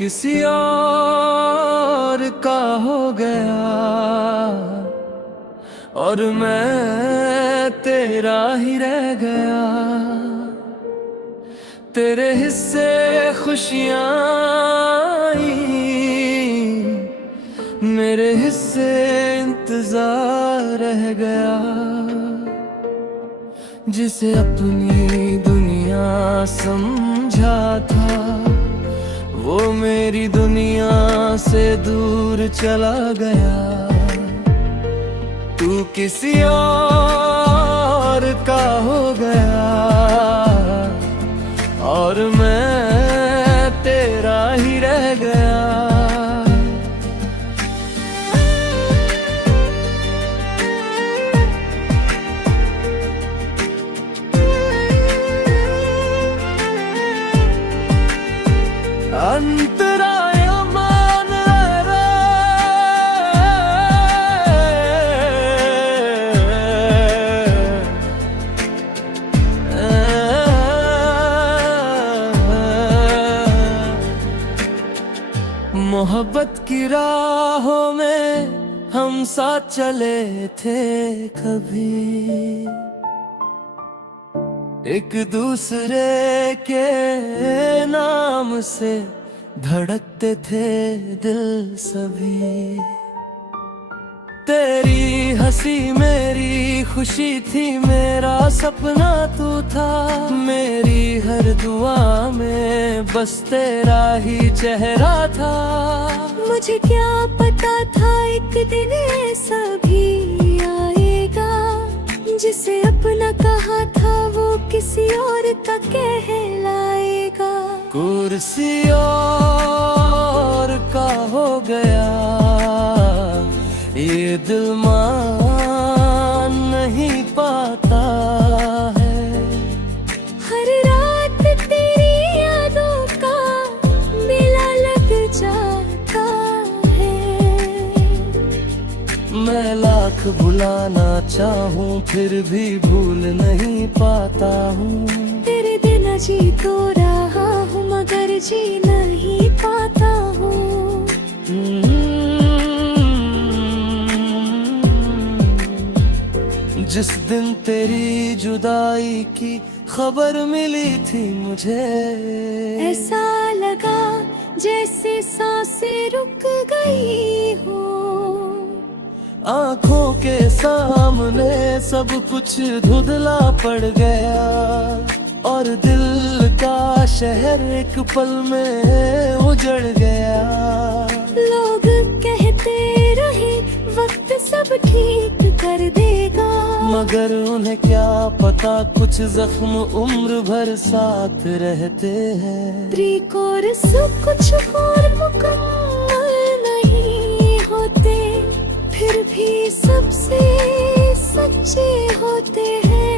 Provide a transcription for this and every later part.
किसी और का हो गया और मैं तेरा ही रह गया। तेरे हिस्से खुशियाँ आई, मेरे हिस्से इंतजार रह गया। जिसे अपनी दुनिया समझा था वो मेरी दुनिया से दूर चला गया। तू किसी और का हो गया और मैं तेरा ही रह गया। अंतराय मान रे, मोहब्बत की राहों में हम साथ चले थे कभी, एक दूसरे के नाम से धड़कते थे दिल सभी। तेरी हंसी मेरी खुशी थी, मेरा सपना तू था। मेरी हर दुआ में बस तेरा ही चेहरा था। मुझे क्या पता था एक दिन ऐसा भी आएगा, जिसे अपना कहा था वो किसी और का कहलाएगा। कुर्सी और का हो गया ये दिल मान नहीं पाता है। हर रात तेरी यादों का मेला लग जाता है। मैं लाख भुलाना चाहूँ फिर भी भूल नहीं पाता हूँ। तेरे बिना जी तो रहा हूँ मगर जी नहीं पाता हूँ। जिस दिन तेरी जुदाई की खबर मिली थी मुझे, ऐसा लगा जैसे सांसें रुक गई हो। आँखों के सामने सब कुछ धुंधला पड़ गया और दिल का शहर एक पल में उजड़ गया। लोग कहते रहे वक्त सब ठीक कर देगा, मगर उन्हें क्या पता कुछ जख्म उम्र भर साथ रहते हैं। त्रिक और सब कुछ और मुकम्मल नहीं होते, फिर भी सबसे सच्चे होते हैं।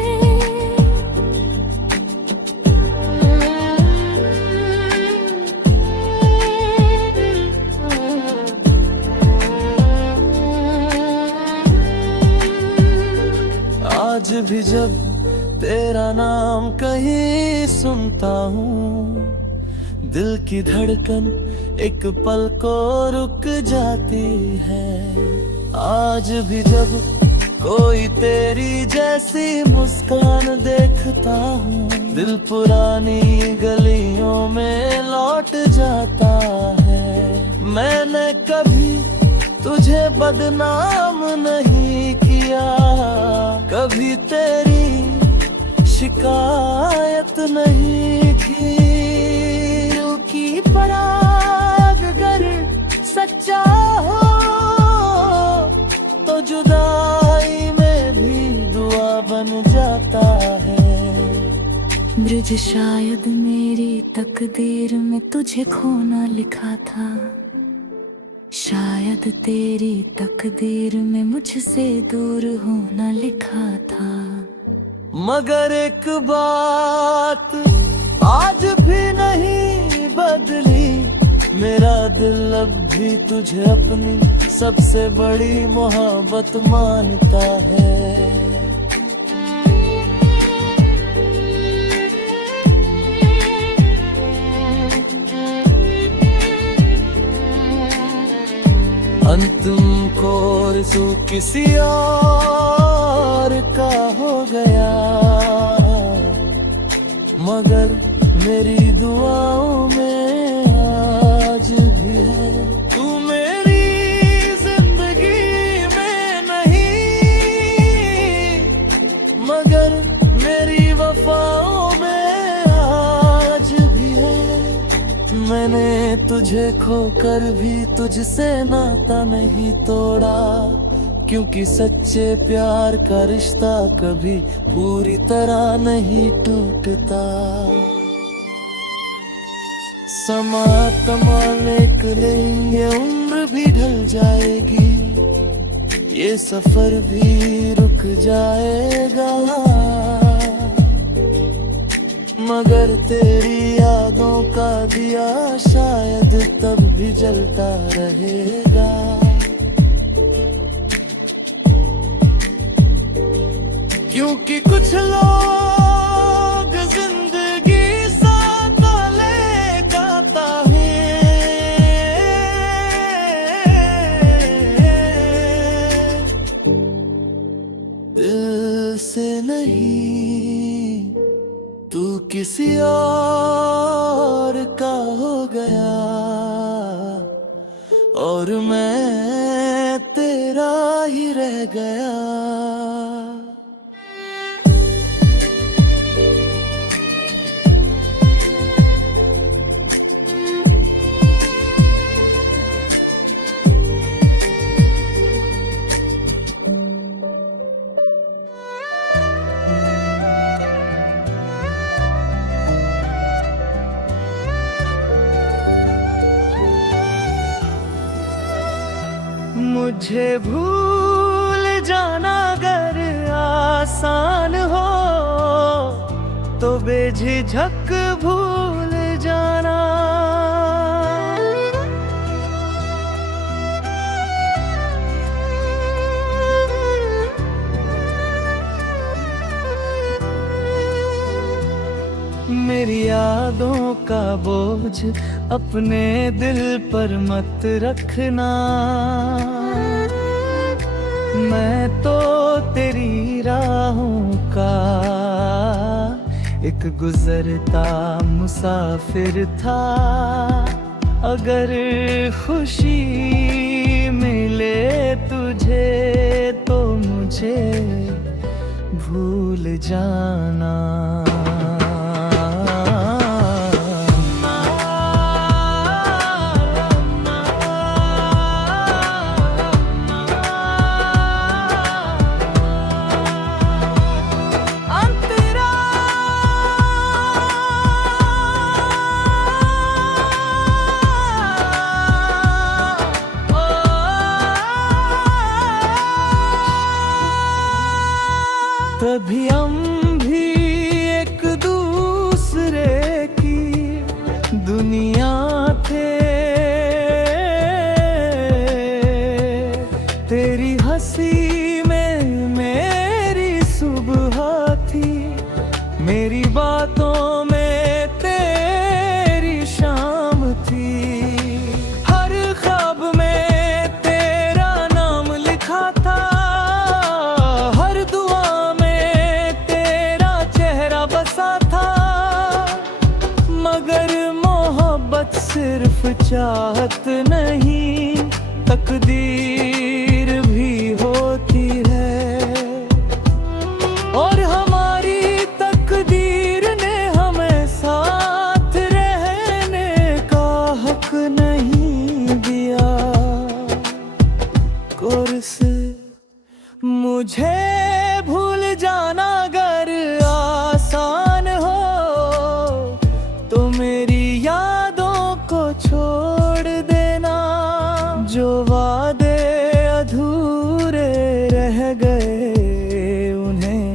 आज भी जब तेरा नाम कहीं सुनता हूँ, दिल की धड़कन एक पल को रुक जाती है। आज भी जब कोई तेरी जैसी मुस्कान देखता हूँ, दिल पुरानी गलियों में लौट जाता है। मैंने कभी तुझे बदनाम नहीं किया, कभी तेरी शिकायत नहीं की। दिल की पराग अगर सच्चा हो तो जुदाई में भी दुआ बन जाता है। ब्रिज शायद मेरी तकदीर में तुझे खोना लिखा था, शायद तेरी तकदीर में मुझसे दूर होना लिखा था। मगर एक बात आज भी नहीं बदली, मेरा दिल अब भी तुझे अपनी सबसे बड़ी मोहब्बत मानता है। अंतिम कोर तू किसी और का हो गया, मगर मेरी दुआओं में आज भी है। तू मेरी जिंदगी में नहीं, मगर मेरी वफाओं में आज भी है। मैंने तुझे खोकर भी तुझसे नाता नहीं तोड़ा, क्योंकि सच्चे प्यार का रिश्ता कभी पूरी तरह नहीं टूटता। समा तमा लेक लेंगे, उम्र भी ढल जाएगी, ये सफर भी रुक जाएगा, मगर तेरी यादों का दिया शायद तब भी जलता रहेगा। क्योंकि कुछ लोग जिंदगी साथ लेता है, दिल से नहीं, तू किसी और का हो गया, और मैं तेरा ही रह गया। मुझे भूल जाना अगर आसान हो, तो बेझिझक भूल जाना। मेरी यादों का बोझ अपने दिल पर मत रखना, मैं तो तेरी राहों का एक गुजरता मुसाफिर था। अगर खुशी मिले तुझे तो मुझे भूल जाना। तभी हम भी एक दूसरे की दुनिया थे, तेरी हंसी में मेरी सुबह थी, मेरी बातों में तेरी शाम थी। हर ख्वाब में तेरा नाम लिखा था, हर दुआ मगर मोहब्बत सिर्फ चाहत नहीं, तकदीर भी होती है। और हमारी तकदीर ने हमें साथ रहने का हक नहीं दिया। कोर्स मुझे भूल जाना अगर आसान हो, तो मेरी यादों को छोड़ देना। जो वादे अधूरे रह गए उन्हें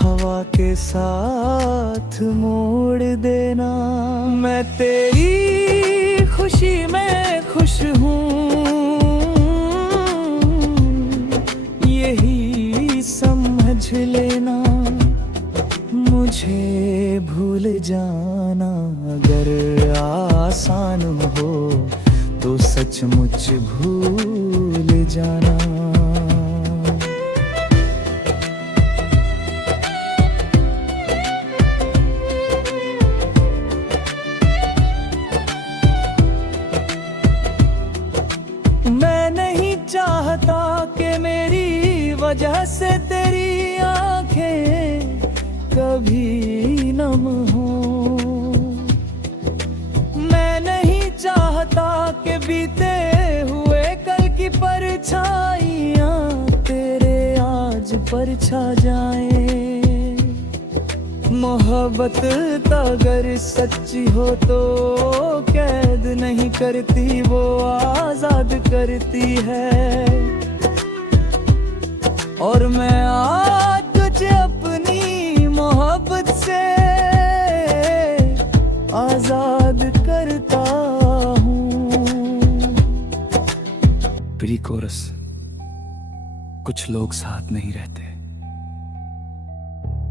हवा के साथ मोड़ देना। मैं तेरी खुशी में खुश हूँ, यही समझ लेना। मुझे भूल जाना अगर आसान हो, तो सचमुच भूल जाना। मैं नहीं चाहता कि मेरी वजह से तेरी आंखें कभी नम हो। मैं नहीं चाहता कि बीते हुए कल की परछाइयां तेरे आज पर छा जाएं। मोहब्बत अगर सच्ची हो तो कैद नहीं करती, वो आजाद करती है। और मैं आज तुझे अपनी मोहब्बत से आजाद करता हूँ। Pre coarse. कुछ लोग साथ नहीं रहते,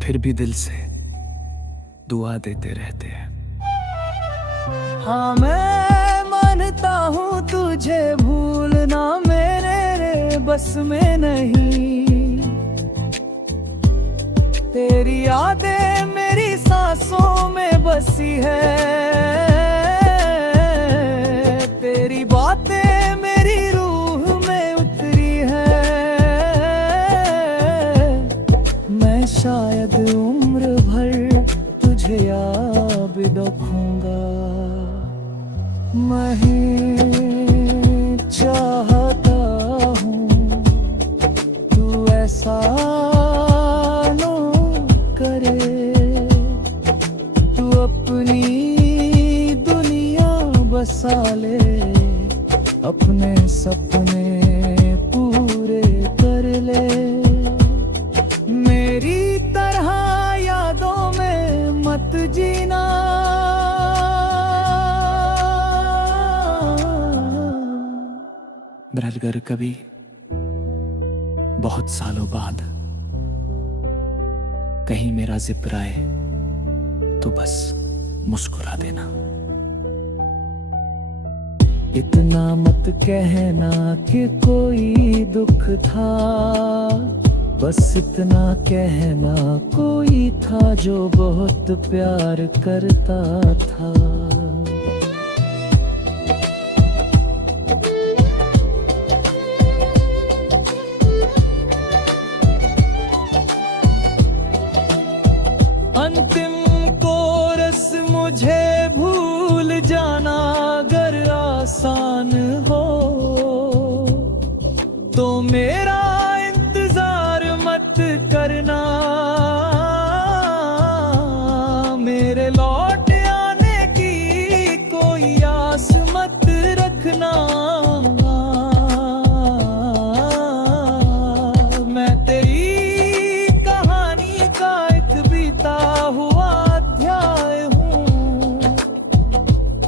फिर भी दिल से दुआ देते रहते हैं। हाँ मैं मानता हूँ तुझे भूलना मेरे बस में नहीं। तेरी यादें मेरी सांसों में बसी है, तेरी बातें मेरी रूह में उतरी है। मैं शायद उम्र भर तुझे याद रखूंगा। मैं ही चाहता हूँ तू ऐसा न करे। तू अपनी दुनिया बसा ले, अपने सपने पूरे कर ले। मेरी तरह यादों में मत जीना। अगर कभी बहुत सालों बाद कहीं मेरा जिक्र आए तो बस मुस्कुरा देना। इतना मत कहना कि कोई दुख था, बस इतना कहना कोई था जो बहुत प्यार करता था। अंतिम कोरस मुझे भूल जाना अगर आसान हो तो मेरा इंतजार मत करना। मेरे लौट आने की कोई आस मत रखना। मैं तेरी कहानी का एक बीता हुआ अध्याय हूँ।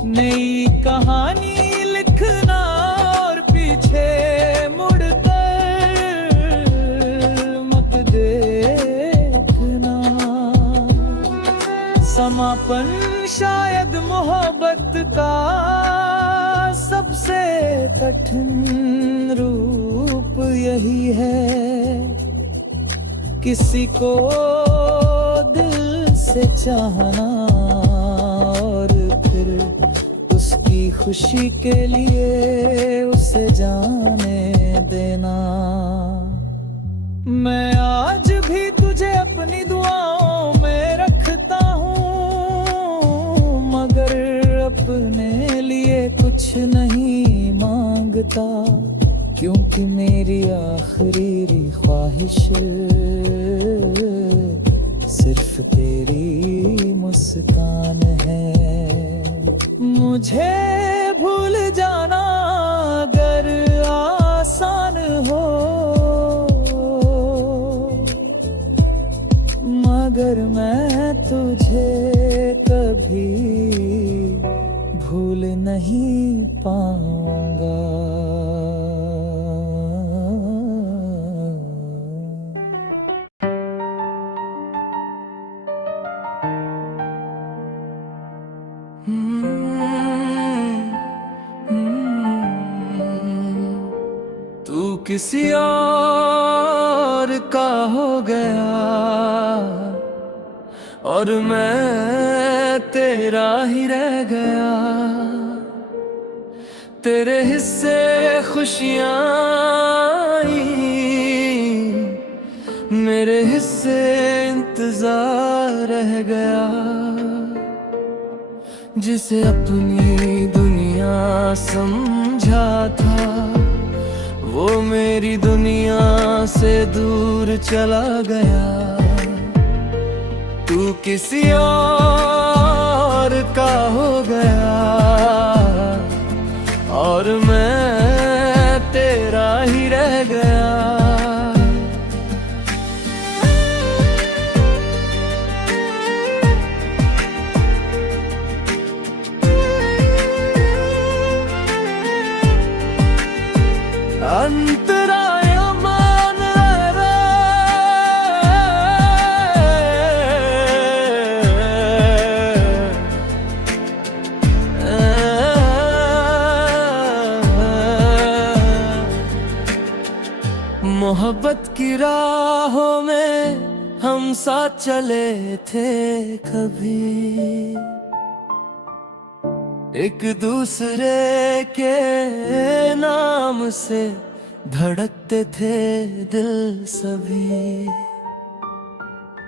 नई कहानी लिखना और पीछे मुड़कर मत देखना। समापन शायद मोहब्बत का सबसे कठिन रूप यही है। किसी को दिल से चाहना और फिर उसकी खुशी के लिए उसे जाने देना। मैं आज भी तुझे अपनी दुआओं में रखता हूँ, मगर अपने लिए कुछ नहीं मांगता। क्योंकि मेरी आखिरी ख्वाहिश सिर्फ तेरी मुस्कान है। मुझे भूल जाना अगर आसान हो, मगर मैं तुझे कभी भूल नहीं पाऊंगा। किसी और का हो गया और मैं तेरा ही रह गया। तेरे हिस्से खुशियाँ आई, मेरे हिस्से इंतजार रह गया। जिसे अपनी दुनिया समझा था वो मेरी दुनिया से दूर चला गया। तू किसी और का हो गया और मैं तेरा ही रह गया। अंतराय मान रे, मोहब्बत की राहों में हम साथ चले थे कभी, एक दूसरे के नाम से धड़कते थे दिल सभी।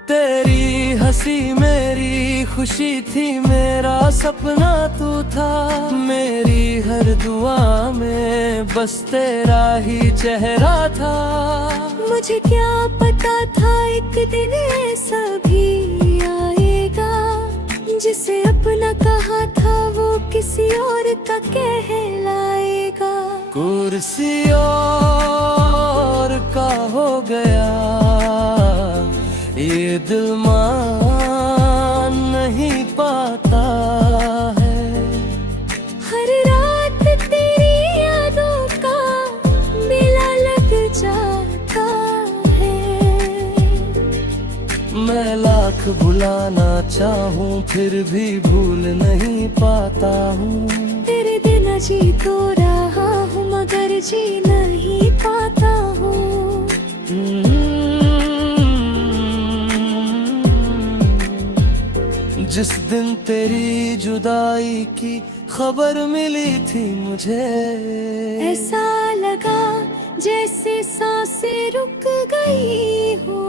तेरी हंसी मेरी खुशी थी, मेरा सपना तू था। मेरी हर दुआ में बस तेरा ही चेहरा था। मुझे क्या पता था एक दिन ऐसा भी आएगा, जिसे अपना कहा था वो किसी और का कहलाएगा। कुर्सी और का हो गया ये दिल मान नहीं पाता है। हर रात तेरी यादों का मेला लग जाता है। मैं लाख भुलाना चाहूँ फिर भी भूल नहीं पाता हूँ। तेरे बिना जी तो रहा हूँ मगर जी नहीं पाता हूँ। जिस दिन तेरी जुदाई की खबर मिली थी मुझे, ऐसा लगा जैसे सांसें रुक गई हो।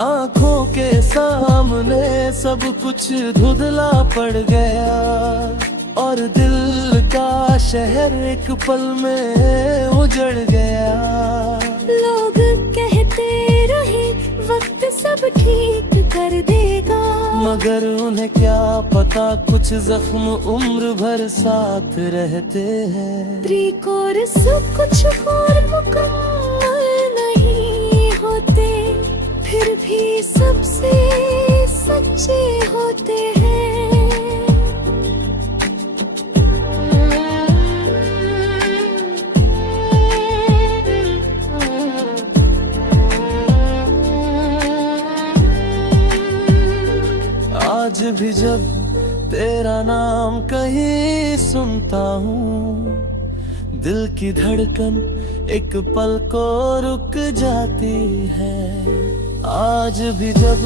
आँखों के सामने सब कुछ धुंधला पड़ गया और दिल का शहर एक पल में उजड़ गया। लोग कहते रहे वक्त सब ठीक कर देगा, मगर उन्हें क्या पता कुछ जख्म उम्र भर साथ रहते हैं। त्रिक और सब कुछ और मुकम्मल नहीं होते, फिर भी सबसे सच्चे होते हैं। आज भी जब तेरा नाम कहीं सुनता हूँ, दिल की धड़कन एक पल को रुक जाती है। आज भी जब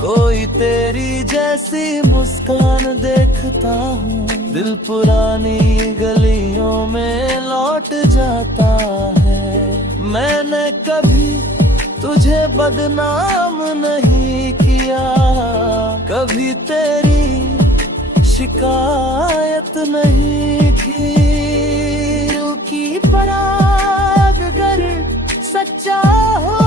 कोई तेरी जैसी मुस्कान देखता हूँ, दिल पुरानी गलियों में लौट जाता है। मैंने कभी तुझे बदनाम नहीं किया, कभी तेरी शिकायत नहीं की। दिल की पराग अगर सच्चा हो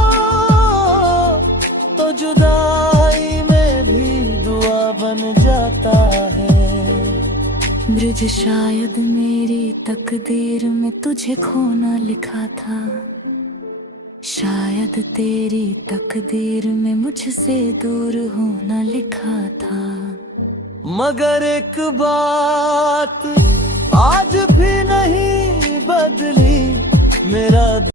तो जुदाई में भी दुआ बन जाता है। ब्रिज शायद मेरी तकदीर में तुझे खोना लिखा था, शायद तेरी तकदीर में मुझसे दूर होना लिखा था। मगर एक बात आज भी नहीं बदली, मेरा